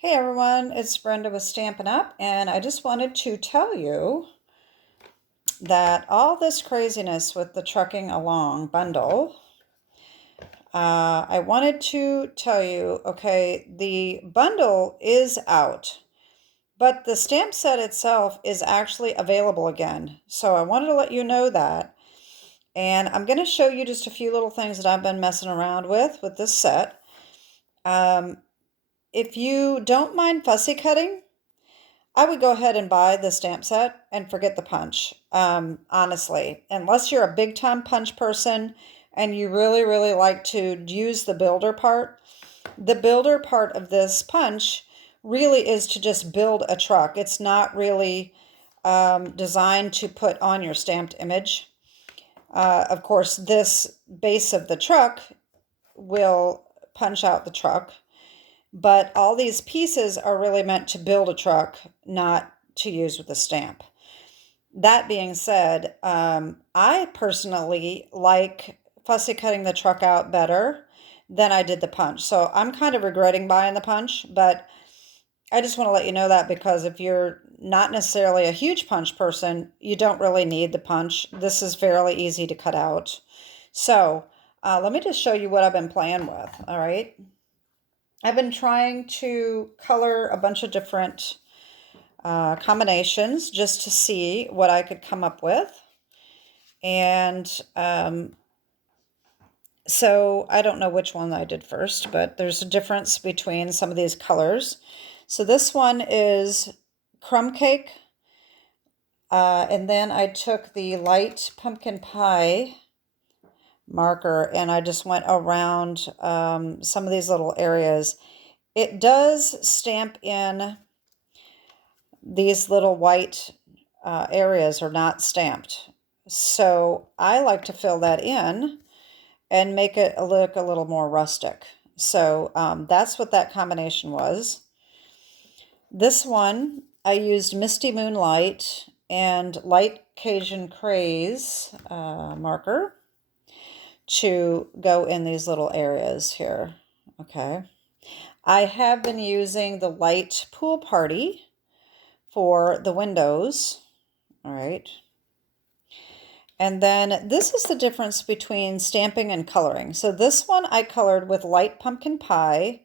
Hey everyone, it's Brenda with Stampin' Up, and I just wanted to tell you that all this craziness with the Trucking Along bundle, I wanted to tell you, okay, the bundle is out, but the stamp set itself is actually available again. So I wanted to let you know that. And I'm going to show you just a few little things that I've been messing around with this set. If you don't mind fussy cutting, I would go ahead and buy the stamp set and forget the punch, honestly. Unless you're a big time punch person and you really, really like to use the builder part. The builder part of this punch really is to just build a truck. It's not really designed to put on your stamped image. Of course, this base of the truck will punch out the truck. But all these pieces are really meant to build a truck, not to use with a stamp. That being said, I personally like fussy cutting the truck out better than I did the punch. So I'm kind of regretting buying the punch, but I just want to let you know that because if you're not necessarily a huge punch person, you don't really need the punch. This is fairly easy to cut out. So let me just show you what I've been playing with, all right? I've been trying to color a bunch of different combinations just to see what I could come up with. And so I don't know which one I did first, but there's a difference between some of these colors. So this one is crumb cake. And then I took the light pumpkin pie marker and I just went around some of these little areas. It does stamp in these little white areas are not stamped. So I like to fill that in and make it look a little more rustic. So that's what that combination was. This one, I used Misty Moonlight and Light Cajun Craze marker to go in these little areas here. Okay. I have been using the Light Pool Party for the windows. All right. And then this is the difference between stamping and coloring. So this one I colored with light pumpkin pie,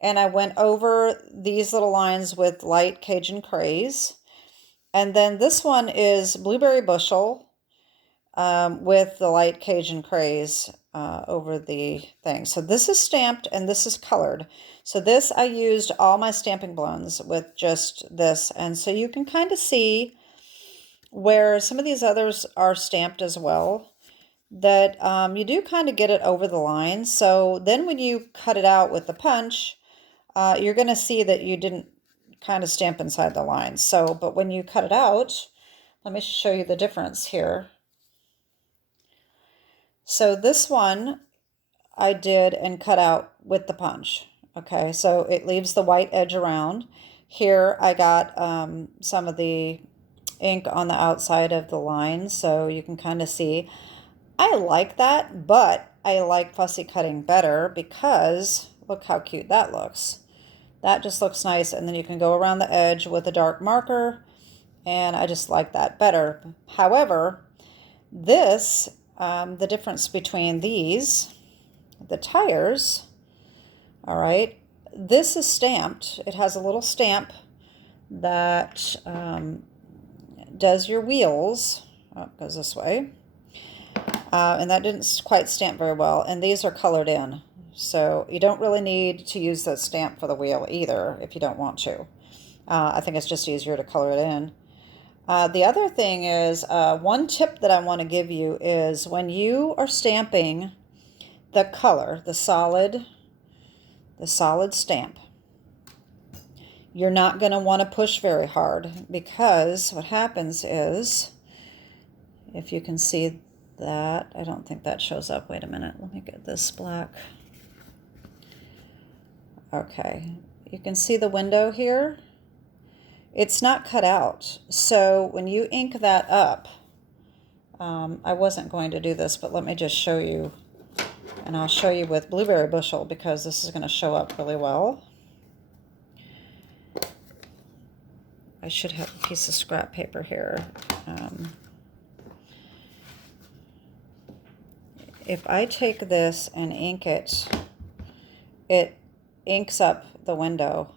and I went over these little lines with light Cajun craze. And then this one is blueberry bushel with the light Cajun craze over the thing. So this is stamped and this is colored. So this, I used all my stamping blends with just this. And so you can kind of see where some of these others are stamped as well, that you do kind of get it over the line. So then when you cut it out with the punch, you're going to see that you didn't kind of stamp inside the lines. So, but when you cut it out, let me show you the difference here. So this one I did and cut out with the punch. Okay, so it leaves the white edge around. Here I got some of the ink on the outside of the line, so you can kind of see. I like that, but I like fussy cutting better because look how cute that looks. That just looks nice, and then you can go around the edge with a dark marker, and I just like that better. However, this, the difference between these, the tires, all right, this is stamped. It has a little stamp that does your wheels. Oh, it goes this way. And that didn't quite stamp very well. And these are colored in. So you don't really need to use that stamp for the wheel either if you don't want to. I think it's just easier to color it in. The other thing is, one tip that I want to give you is when you are stamping the color, the solid stamp, you're not going to want to push very hard because what happens is, if you can see that, I don't think that shows up. Wait a minute, let me get this black. Okay, you can see the window here. It's not cut out. So when you ink that up, I wasn't going to do this, but let me just show you. And I'll show you with blueberry bushel because this is going to show up really well. I should have a piece of scrap paper here. If I take this and ink it, it inks up the window.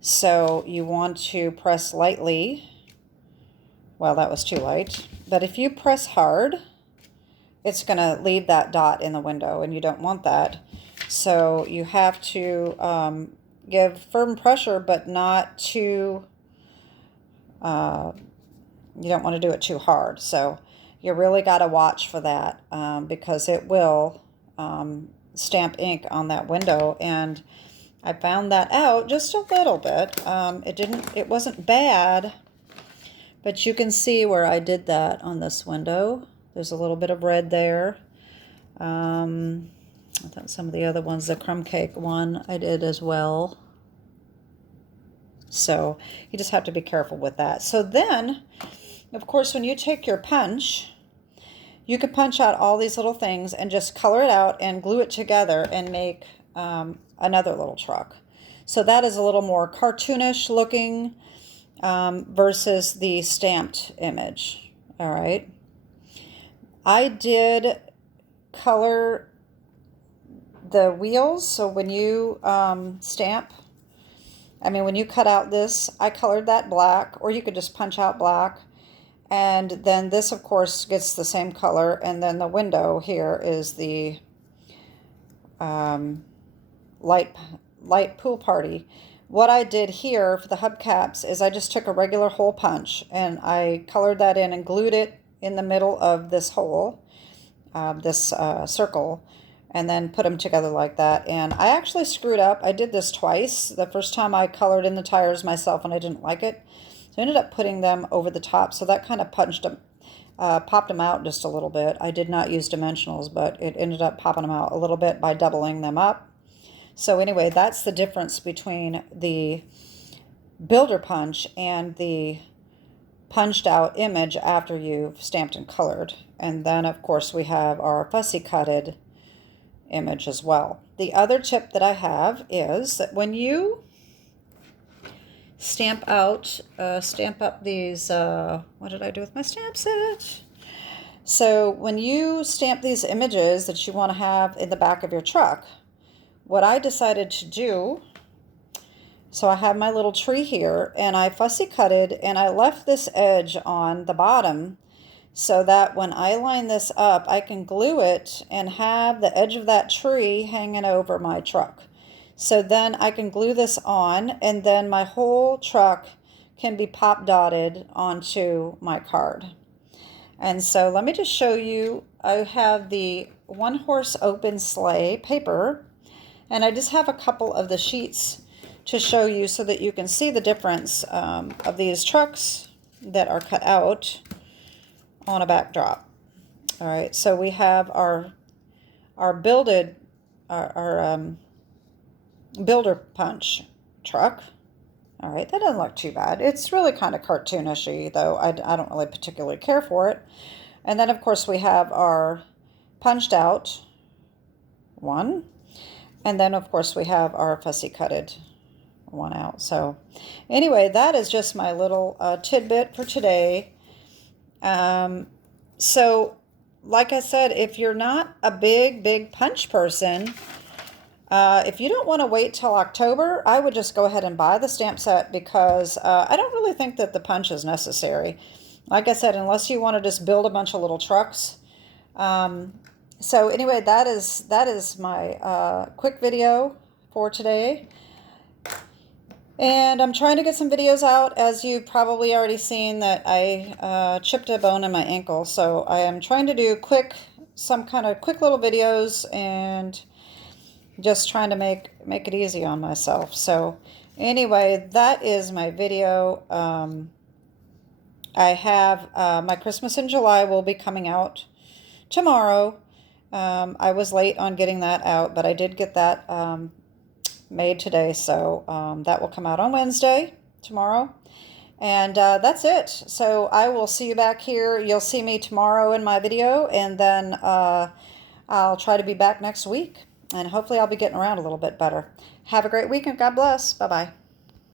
So you want to press lightly. Well, that was too light. But if you press hard, it's going to leave that dot in the window, and you don't want that. So you have to give firm pressure, but not too, you don't want to do it too hard. So you really got to watch for that because it will stamp ink on that window. And I found that out just a little bit. It wasn't bad, but you can see where I did that on this window. There's a little bit of red there. I thought some of the other ones, the crumb cake one, I did as well. So you just have to be careful with that. So then, of course, when you take your punch, you can punch out all these little things and just color it out and glue it together and make another little truck. So that is a little more cartoonish looking versus the stamped image. All right. I did color the wheels. So when you when you cut out this, I colored that black, or you could just punch out black. And then this, of course, gets the same color. And then the window here is the light pool party. What I did here for the hubcaps is I just took a regular hole punch and I colored that in and glued it in the middle of this hole, this circle, and then put them together like that. And I actually screwed up. I did this twice. The first time I colored in the tires myself and I didn't like it. So I ended up putting them over the top. So that kind of popped them out just a little bit. I did not use dimensionals, but it ended up popping them out a little bit by doubling them up. So anyway, that's the difference between the builder punch and the punched out image after you've stamped and colored. And then, of course, we have our fussy cutted image as well. The other tip that I have is that when you stamp up these, what did I do with my stamp set? So when you stamp these images that you want to have in the back of your truck, what I decided to do, so I have my little tree here and I fussy cutted and I left this edge on the bottom so that when I line this up, I can glue it and have the edge of that tree hanging over my truck. So then I can glue this on and then my whole truck can be pop dotted onto my card. And so let me just show you, I have the one horse open sleigh paper and I just have a couple of the sheets to show you so that you can see the difference of these trucks that are cut out on a backdrop. All right, so we have our builder punch truck. All right, that doesn't look too bad. It's really kind of cartoonishy, though. I don't really particularly care for it. And then, of course, we have our punched out one. And then, of course, we have our fussy cutted one out. So anyway, that is just my little tidbit for today. So like I said, if you're not a big punch person, if you don't want to wait till October, I would just go ahead and buy the stamp set because I don't really think that the punch is necessary. Like I said, unless you want to just build a bunch of little trucks. So anyway, that is my quick video for today. And I'm trying to get some videos out, as you've probably already seen that I chipped a bone in my ankle. So I am trying to do some kind of quick little videos and just trying to make it easy on myself. So anyway, that is my video. I have my Christmas in July will be coming out tomorrow. I was late on getting that out, but I did get that made today, so that will come out on Wednesday, tomorrow. And that's it. So I will see you back here. You'll see me tomorrow in my video, and then I'll try to be back next week. And hopefully I'll be getting around a little bit better. Have a great week, and God bless. Bye-bye.